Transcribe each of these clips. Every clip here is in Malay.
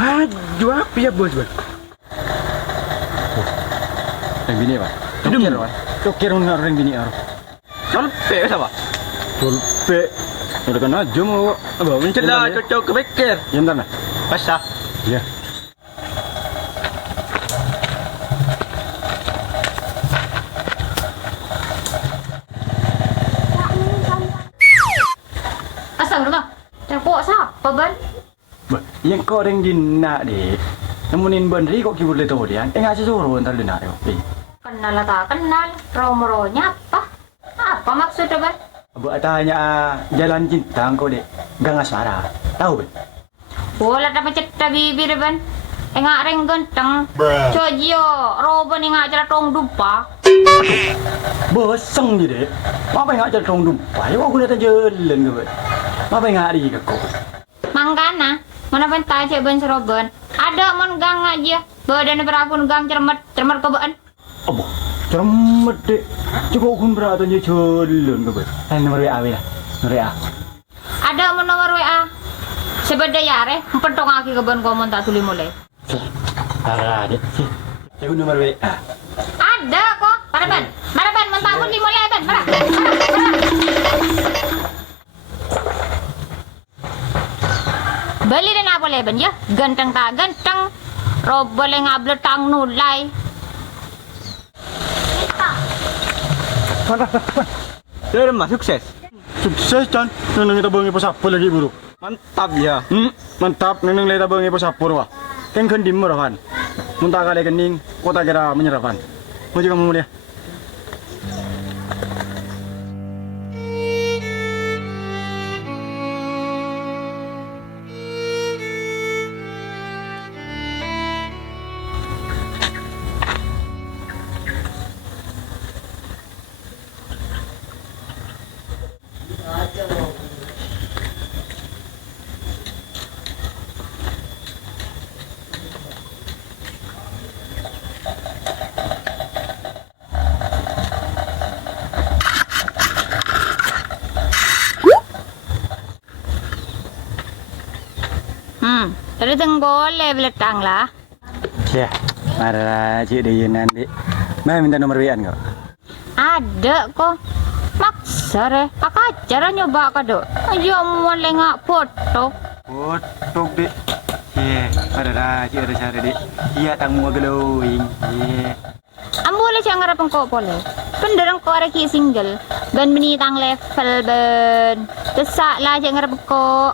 Maju apa ya bos bang? Orang bini apa? Cokir apa? Cokir orang bini apa? Sampai apa? Sulpe. Udah kan aja mau apa? Celah cocok kepikir. Yang mana? Pasah. Ya. Astagfirullah. Tepuk siapa ban? Yang kau orang dina deh. Nemenin bandri kok kibur le tahu dia. Ngasih suruh entar dina yo. Kenal atau kenal? Romoronya apa? Apa maksudnya ban? Buat tanya jalan cinta kau dek. Gang asmara. Tahu be? Bola dapat cerita bibir ban. Engak ring genteng. Cojio, roban engak cara tong dupa. Boseng je dek. Apa yang ajar tong dumpa? Ya aku lihat jalan ke be. Apa yang hari ke kau? Mangkana, mana bentar cek ban seroban. Ada mon gang aja. Badan berapun gang cermet kebaan. Apa? Cermet dek. Cukup kun berat aja jalan ke be. Nomor WA be lah. Nomor WA. Ada mon nomor WA. Sebeda yare, empentong aki kebun komon tak tuli mulai. Parah dek. Saya nomor WA. Ada kok. Mana ban? Mentah pun dimulai ban. Mana? Beli dan apa leben ya? Ganteng tak ganteng. Robol yang ngablet tang nulai. Dia mah sukses. Sukses kan? Neneng kita bengi apa lagi buru? Mantap ya. Mantap. Neneng kita bengi apa wah. Kan kan dimmer kan. Muntah kali kening, kota kira menyerahkan. Mau juga mau dia. Tadi boleh beletang lah. Ya, marah cik dia nanti. Mana minta nomor WA kau? Ada kok. Maksa deh. Apa cara nyoba kado? Ayo mau lengak foto. Foto dek. Ya, marah cik ada cara dek. Iya tangmu glowing. Ya. Boleh cak ngarap kok boleh. Penderang kok ada ki single. Ben menitang level ben. Desak lah cak ngarap kok.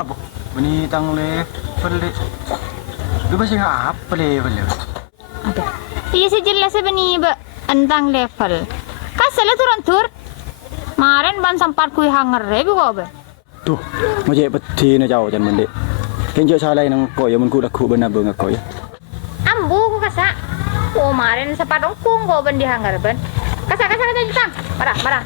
Apa? Menitang level dek. Lu masih nggak apa level? Ada. Iya sejelas beni be entang level. Kasih turun tur. Maren ban sempat kui hanger rebu kok be. Tuh, mau jadi peti na jauh jangan mendek. Kenjo salah yang kau yang menku dak benar benar kau ya. Ambu ku kasa. Oh maren sempat ongkung kok ben di hanger ben. Kasa jutang. Marah.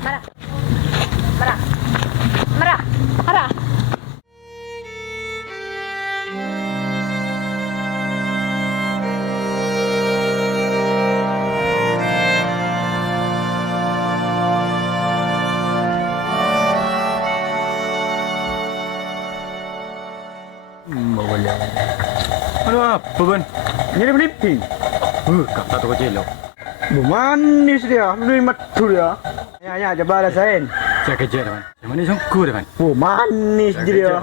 Aduh apa ban? Jadi meliping. Kata tu kecil lo. Manis dia, lu matu dia. Ya, coba rasain. Saya kejar ban. Yang mana songku ban? Manis dia.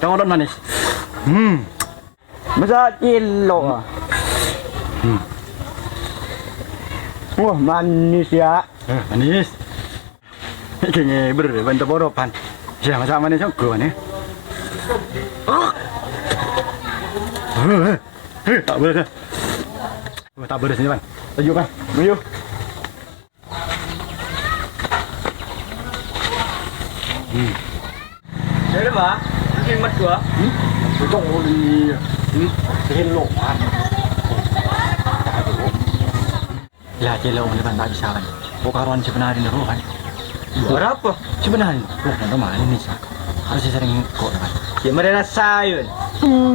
Jangan orang manis. Masa kilo. Wah, manis ya. Manis. Kayaknya berbantu boropan. Siapa sama manis songku ni? Tak boleh. Tak boleh sini ban. Tuju kan? Tuju. Jadi mah, ini mat gua. Tujuh oli. Hello kan. Lah jelo on depan tak bisa kan. Pokaruan sebenarnya ni kan. Berapa? Sebenarnya, normal ini sah. Harus sering kok kan. Ya mereka sayun.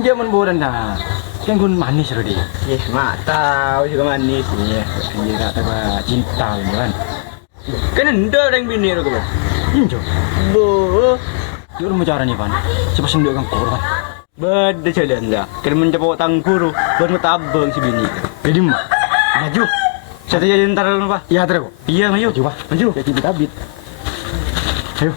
Dia menboran dah. Kan gun manis loh dia. Mak tahu juga manis. Iya, dia tak tahu cinta kan. Kan enda orang bini tu kan. Injo. Bo. Yo mau cara nih, Pan. Cepat sendok kang korban. Beda jalan dah. Kena mencapai tangguru, baru tabung si bini. Jadi mah. Maju. Saya jadi ntar apa? Iya, terus. Iya, maju. Maju, Pak. Maju. Jadi tabit. Ayo.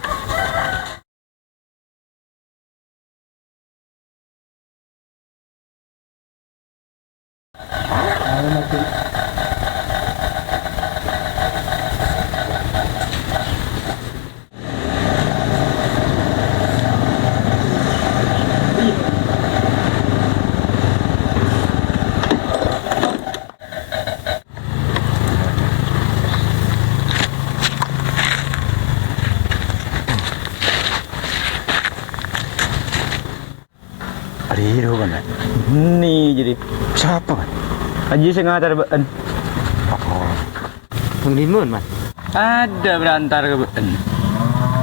Arido kan? Ni jadi. Siapa kan? Haji saya ngatar been. Penglimun, Mas. Ada berantar ke been.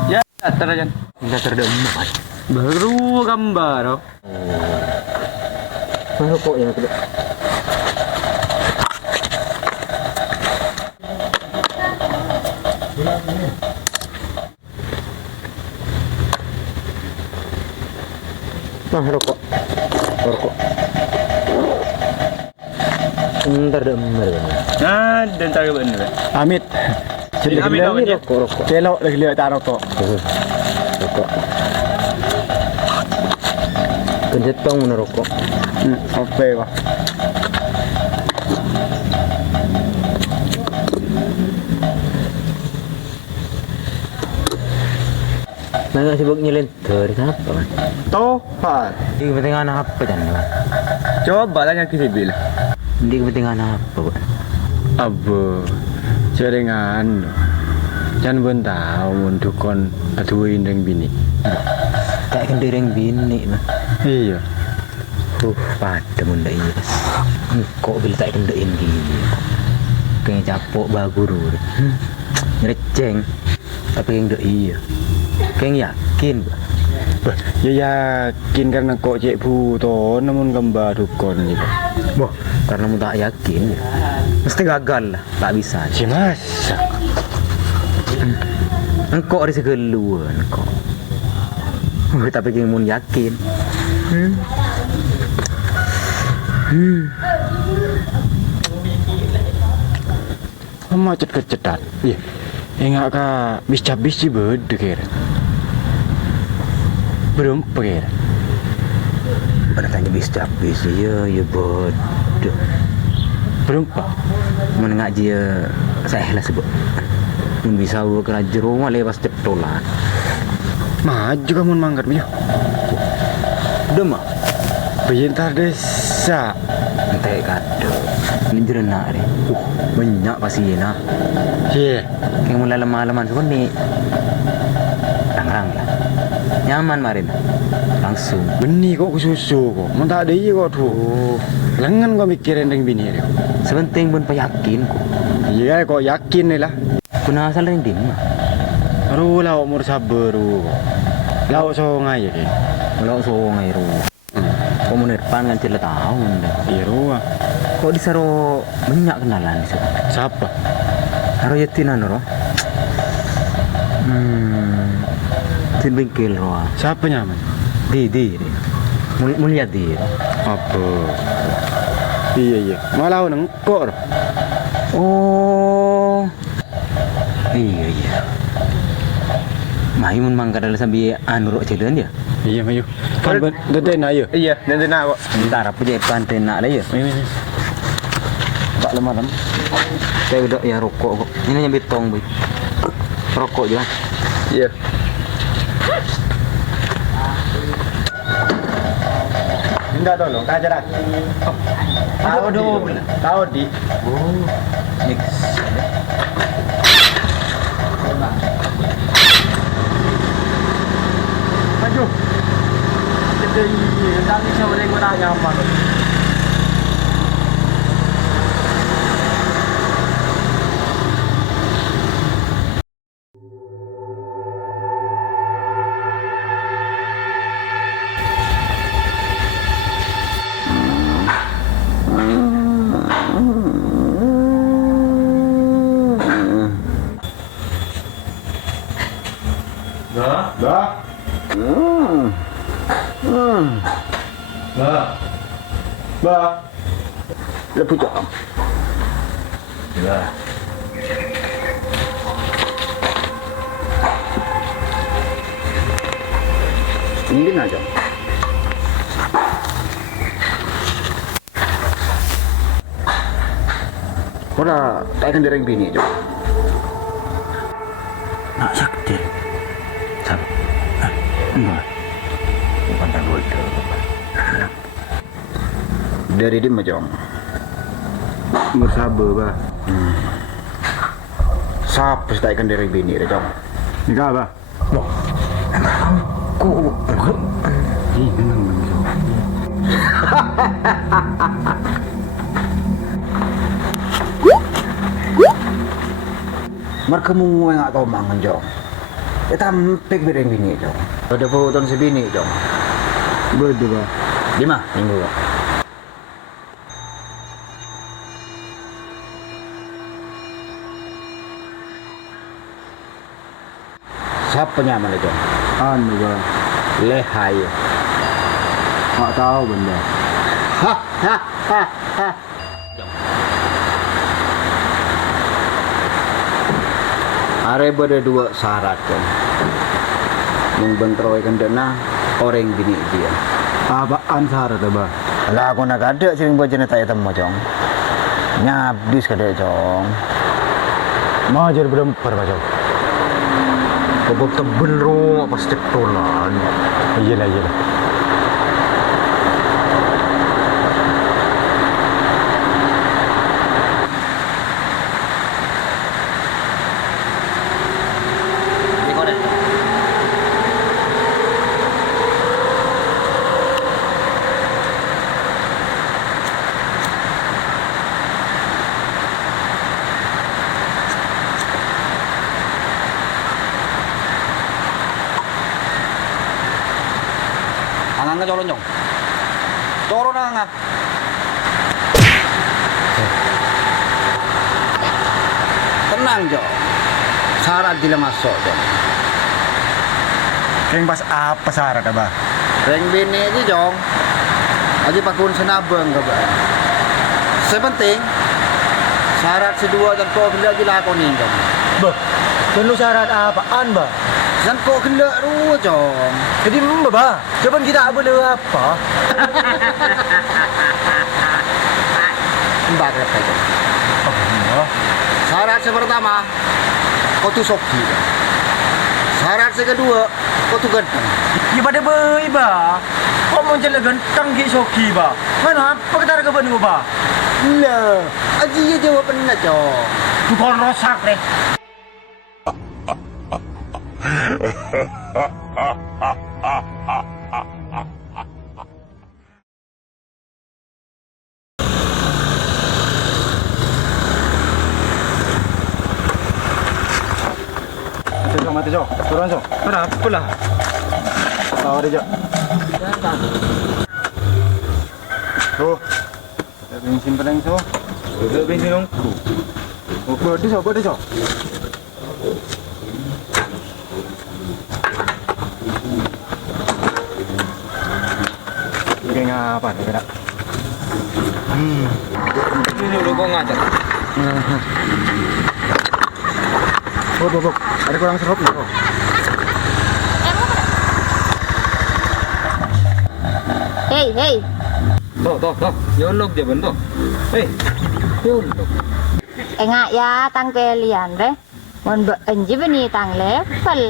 Ya, antar aja. Enggak terdemak. Baru gambar. Oh. Rokok ya, Bro. Nah, rokok. Rokok. Ntar demer. Ada antar ke been. Amit. Jadi Amit apa dia? Rokok. Celok lagi lihat taruh kok. Rokok. Kenjetong mana rokok? Oke, Pak. Mana sibuk nyelin dari apa, Mas? Topan. Di kepentingan apa jangan? Coba tanya ke si Bil. Di kepentingan apa, Pak? Abo. Jaringan. Jangan pun tahu untuk kon atuin dengan bini. Tak kendireng bini, Mas. Iya. Pada munda iya. Kok bila tak kendain gini? Kayak capok baguru. Nyereceng. Tapi yang dek iya. Kayak yakin, Pak. Bah, ya yakin karena kok cek puto namun gambar dukon gitu. Wah, karena mu tak yakin, ya. Mesti gagal lah. Tak bisa. Si masa. Engkau ada segeluan, engkau. Tapi kayak mun yakin. Macet kecetan. Iya. Enggak ka bis sih bede kira. Berempat kira. Pada tanya bis ya bodoh. Berempat. Mun ngaji ya saya lah sebut. Mun bisa gua kerja rumah lepas ceptolan. Maju kamu mangkat biyo. Demam. Bentar desa. Entai kado. Ini jerenak deh. Banyak pasien ah. Iya. Yang mulai lemah-lemah semua nih. Rang-rang lah. Nyaman marin. Langsung. Beni kok susu kok. Mun tak ada iya kok tuh. Lengan kok mikirin dengan bini dia. Sebenting pun yakin kok. Iya kok yakin nih lah. Kuna asal yang dim. Aduh lah umur sabar kok. Lau so ngai ya. Kalau so ngairu. Kok mau depan kan cerita tahun dah. Iya ruah. Kok disaro banyak kenalan di sana. Siapa? Haro yatinan roh. Tin bengkel roh. Siapa nyaman? Di. Mulia di. Apa? Iya. Malah nengkor. Oh. Iya. Mahimun mangkar dalam sambil anu rok jalan ya. Iya mayu. Kan dede na yo. Iya, nanti nak kok. Bentar apa je pantai nak dah ya. Mayu. Tak lemah lam. Saya udah ya rokok kok. Ini hanya betong boy. Rokok je. Iya. Minta tolong, kajaran. Tahu dong. Tahu di. Oh. Mix. Maju. Jadi, tadi siapa yang gua nyaman. Bah. Bah. Bah. Lepas tu. Bah. Ini aja. Kora tak akan dereng bini je. Nak sakti. Sab. Enggak. Bukan tak bodoh. Dari dia macam Bersabar, bah. siapa tak akan dereng bini je. Nikah, bah. Mereka mau yang tahu mangan jong. Kita tampik dereng bini je. Ada foto si bini je. Betul, bah. 5 minggu. Siapa nyaman itu? Anu, bah. Lehai. Tak tahu benda. Are berde dua syarat kan. Membentroikan dana orang bini dia. Apaan syarat, bah? Lah aku nak ada sering buat jenis tak temu jong. Nyabdis kada jong. Mau jadi berempar macam. Kau tebel ro apa setolan. Iyalah. Angan ka colon jong. Coro na nga. Tenang jong. Syarat dila masuk jong. Keng pas apa syarat, bah? Reng bini aja jong. Aja pakun senabeng ka ba. Sepenting syarat sedua dan kau kena dilakonin jong. Bah, penuh syarat apaan, bah? Dan kau kena ru jong. Jadi bah, coba kita boleh apa? Mbak kata jong. Syarat pertama, kau tu soki. Syarat kedua, kau tu ganteng. Ya pada bayi, bah. Kau mau jalan ganteng ke soki, bah? Mana apa kata ke benu, bah? Lah, aji ye jawab benar jong. Tu kau rosak deh. Mati jom. Turun jom. Kenapa lah? Tahu dia jom. Tuh. Ada bensin pedang tu. Sudah bensin dong. Buat dia jom. Ini ngapa ni kena? Ini lu kau ngajak. Bok. Ada kurang serap ni. Hei. Toh. Nyolok dia bentuk. Hei. Nyolok. Enggak ya tang pelian re. Mon enji beni tang level.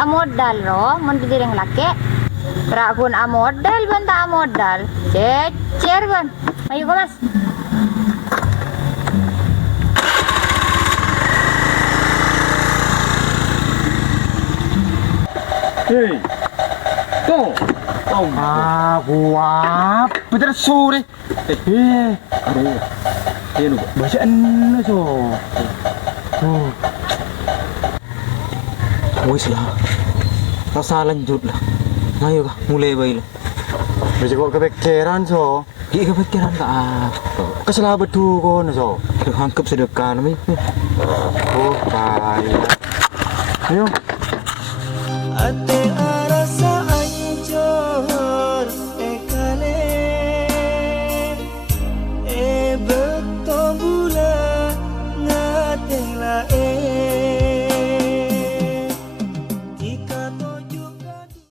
Amodal ro mon direng lake. Rakun amodal banta amodal. Cecer ban. Ayo ko mas. Hei. Toh. Guap. Betul sore. Ada. Ini lu. Bacaan lu so. Oh. Wis lah. Rasa lanjut lah. Ayo kah, mulai baik lah. Baca kok kepikiran so. Iya kepikiran tak apa. Kesalah betul kon so. Angkep sedekah namanya. Oh, baik. Ayo. ate